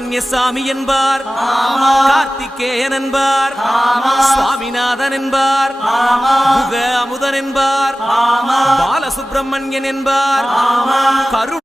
சுப்பிரமணிய சாமி என்பார், கார்த்திகேயன் என்பார், சுவாமிநாதன் என்பார், முக அமுதன் என்பார், பாலசுப்பிரமணியன் என்பார், கரு